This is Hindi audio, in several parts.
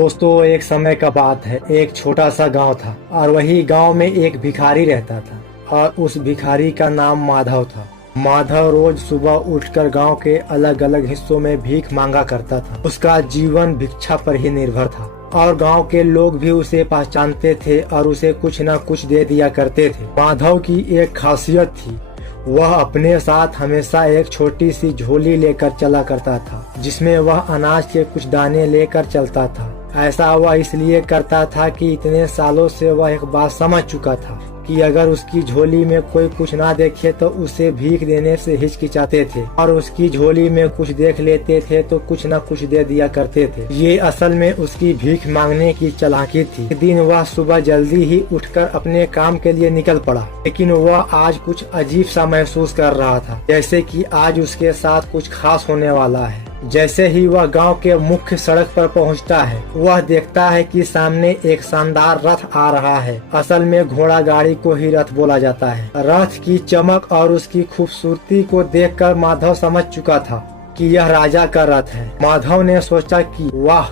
दोस्तों, एक समय का बात है। एक छोटा सा गांव था और वही गांव में एक भिखारी रहता था और उस भिखारी का नाम माधव था। माधव रोज सुबह उठकर गांव के अलग अलग हिस्सों में भीख मांगा करता था। उसका जीवन भिक्षा पर ही निर्भर था और गांव के लोग भी उसे पहचानते थे और उसे कुछ न कुछ दे दिया करते थे। माधव की एक खासियत थी, वह अपने साथ हमेशा एक छोटी सी झोली लेकर चला करता था जिसमें वह अनाज के कुछ दाने लेकर चलता था। ऐसा वह इसलिए करता था कि इतने सालों से वह एक बात समझ चुका था कि अगर उसकी झोली में कोई कुछ ना देखे तो उसे भीख देने से हिचकिचाते थे और उसकी झोली में कुछ देख लेते थे तो कुछ न कुछ दे दिया करते थे। ये असल में उसकी भीख मांगने की चालाकी थी। एक दिन वह सुबह जल्दी ही उठकर अपने काम के लिए निकल पड़ा, लेकिन वह आज कुछ अजीब सा महसूस कर रहा था, जैसे कि आज उसके साथ कुछ खास होने वाला है। जैसे ही वह गांव के मुख्य सड़क पर पहुंचता है, वह देखता है कि सामने एक शानदार रथ आ रहा है। असल में घोड़ा गाड़ी को ही रथ बोला जाता है। रथ की चमक और उसकी खूबसूरती को देखकर माधव समझ चुका था कि यह राजा का रथ है। माधव ने सोचा कि वाह,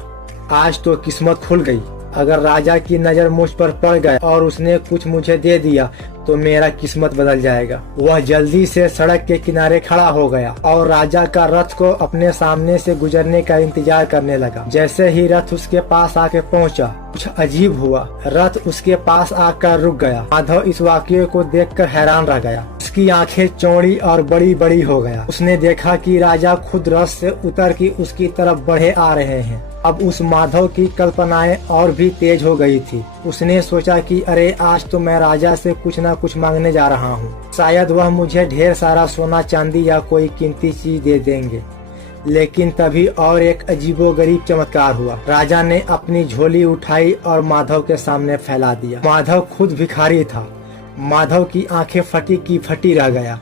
आज तो किस्मत खुल गई। अगर राजा की नजर मुझ पर पड़ गए और उसने कुछ मुझे दे दिया तो मेरा किस्मत बदल जाएगा। वह जल्दी से सड़क के किनारे खड़ा हो गया और राजा का रथ को अपने सामने से गुजरने का इंतजार करने लगा। जैसे ही रथ उसके पास आके पहुंचा, कुछ अजीब हुआ। रथ उसके पास आकर रुक गया। माधव इस वाकये को देखकर हैरान रह गया। उसकी आंखें चौड़ी और बड़ी बड़ी हो गया। उसने देखा कि राजा खुद रथ से उतर के उसकी तरफ बढ़े आ रहे हैं। अब उस माधव की कल्पनाएं और भी तेज हो गई थी। उसने सोचा कि अरे, आज तो मैं राजा से कुछ ना कुछ मांगने जा रहा हूँ। शायद वह मुझे ढेर सारा सोना चांदी या कोई कीमती चीज दे देंगे। लेकिन तभी और एक अजीबोगरीब चमत्कार हुआ। राजा ने अपनी झोली उठाई और माधव के सामने फैला दिया। माधव खुद भिखारी था। माधव की आंखें फटी की फटी रह गया।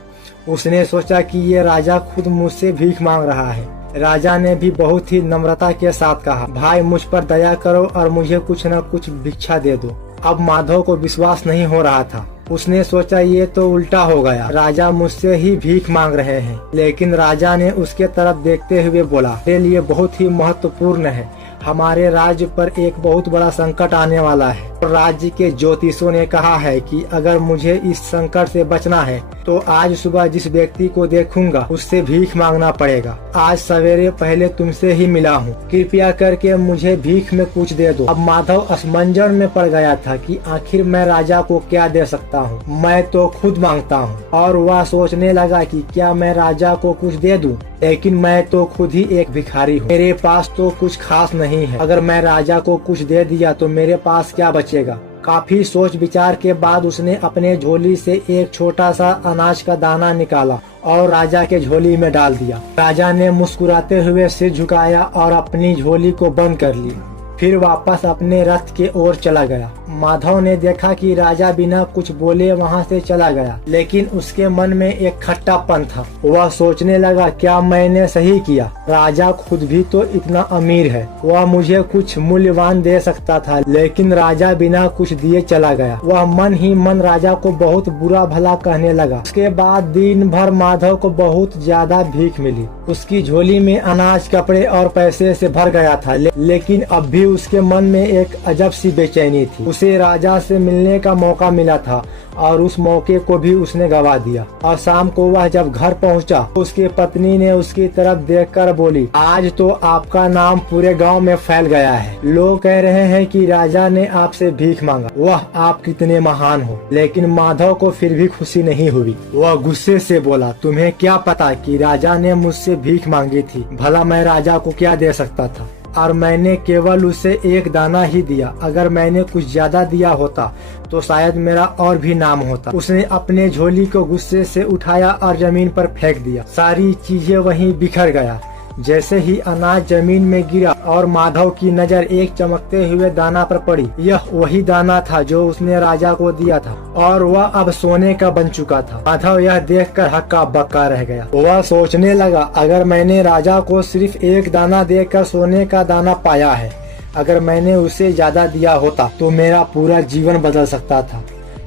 उसने सोचा कि ये राजा खुद मुझसे भीख मांग रहा है। राजा ने भी बहुत ही नम्रता के साथ कहा, भाई मुझ पर दया करो और मुझे कुछ न कुछ भिक्षा दे दो। अब माधव को विश्वास नहीं हो रहा था। उसने सोचा ये तो उल्टा हो गया, राजा मुझसे ही भीख मांग रहे हैं। लेकिन राजा ने उसके तरफ देखते हुए बोला, मेरे लिए बहुत ही महत्वपूर्ण है। हमारे राज्य पर एक बहुत बड़ा संकट आने वाला है और राज्य के ज्योतिषों ने कहा है कि अगर मुझे इस संकट से बचना है तो आज सुबह जिस व्यक्ति को देखूंगा उससे भीख मांगना पड़ेगा। आज सवेरे पहले तुमसे ही मिला हूँ, कृपया करके मुझे भीख में कुछ दे दो। अब माधव असमंजस में पड़ गया था कि आखिर मैं राजा को क्या दे सकता हूँ। मैं तो खुद मांगता हूँ। और वह सोचने लगा कि क्या मैं राजा को कुछ दे दूँ, लेकिन मैं तो खुद ही एक भिखारी हूँ। मेरे पास तो कुछ खास नहीं है। अगर मैं राजा को कुछ दे दिया तो मेरे पास क्या बचेगा। काफी सोच विचार के बाद उसने अपने झोली से एक छोटा सा अनाज का दाना निकाला और राजा के झोली में डाल दिया। राजा ने मुस्कुराते हुए सिर झुकाया और अपनी झोली को बंद कर ली। फिर वापस अपने रथ के ओर चला गया। माधव ने देखा कि राजा बिना कुछ बोले वहां से चला गया, लेकिन उसके मन में एक खट्टापन था। वह सोचने लगा, क्या मैंने सही किया? राजा खुद भी तो इतना अमीर है, वह मुझे कुछ मूल्यवान दे सकता था, लेकिन राजा बिना कुछ दिए चला गया। वह मन ही मन राजा को बहुत बुरा भला कहने लगा। उसके बाद दिन भर माधव को बहुत ज्यादा भीख मिली। उसकी झोली में अनाज, कपड़े और पैसे से भर गया था, लेकिन अब भी उसके मन में एक अजब सी बेचैनी थी। उसे राजा से मिलने का मौका मिला था और उस मौके को भी उसने गवा दिया। और शाम को वह जब घर पहुंचा, उसकी पत्नी ने उसकी तरफ देखकर बोली, आज तो आपका नाम पूरे गांव में फैल गया है। लोग कह रहे हैं कि राजा ने आपसे भीख मांगा। वह आप कितने महान हो। लेकिन माधव को फिर भी खुशी नहीं हुई। वह गुस्से से बोला, तुम्हें क्या पता कि राजा ने मुझसे भीख मांगी थी। भला मैं राजा को क्या दे सकता था, और मैंने केवल उसे एक दाना ही दिया। अगर मैंने कुछ ज्यादा दिया होता तो शायद मेरा और भी नाम होता। उसने अपने झोली को गुस्से से उठाया और जमीन पर फेंक दिया। सारी चीजें वहीं बिखर गया। जैसे ही अनाज जमीन में गिरा और माधव की नजर एक चमकते हुए दाना पर पड़ी, यह वही दाना था जो उसने राजा को दिया था और वह अब सोने का बन चुका था। माधव यह देखकर हक्का बक्का रह गया। वह सोचने लगा, अगर मैंने राजा को सिर्फ एक दाना देकर सोने का दाना पाया है, अगर मैंने उसे ज्यादा दिया होता तो मेरा पूरा जीवन बदल सकता था।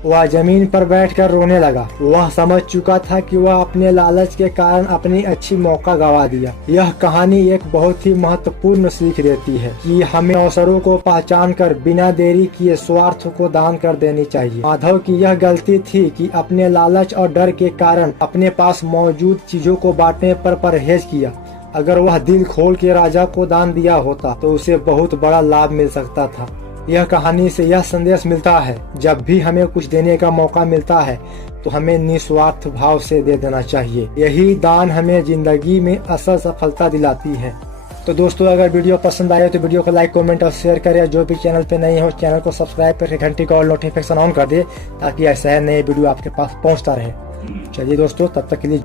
वह जमीन पर बैठकर रोने लगा। वह समझ चुका था कि वह अपने लालच के कारण अपनी अच्छी मौका गवा दिया। यह कहानी एक बहुत ही महत्वपूर्ण सीख देती है कि हमें अवसरों को पहचान कर बिना देरी किए स्वार्थ को दान कर देनी चाहिए। माधव की यह गलती थी कि अपने लालच और डर के कारण अपने पास मौजूद चीजों को बांटने पर परहेज किया। अगर वह दिल खोल के राजा को दान दिया होता तो उसे बहुत बड़ा लाभ मिल सकता था। यह कहानी से यह संदेश मिलता है, जब भी हमें कुछ देने का मौका मिलता है तो हमें निस्वार्थ भाव से दे देना चाहिए। यही दान हमें जिंदगी में असल सफलता दिलाती है। तो दोस्तों, अगर वीडियो पसंद आए तो वीडियो को लाइक, कमेंट और शेयर करें। जो भी चैनल पे नए हो चैनल को सब्सक्राइब करके घंटी का और नोटिफिकेशन ऑन कर दे, ताकि ऐसा नए वीडियो आपके पास पहुंचता रहे। चलिए दोस्तों, तब तक के लिए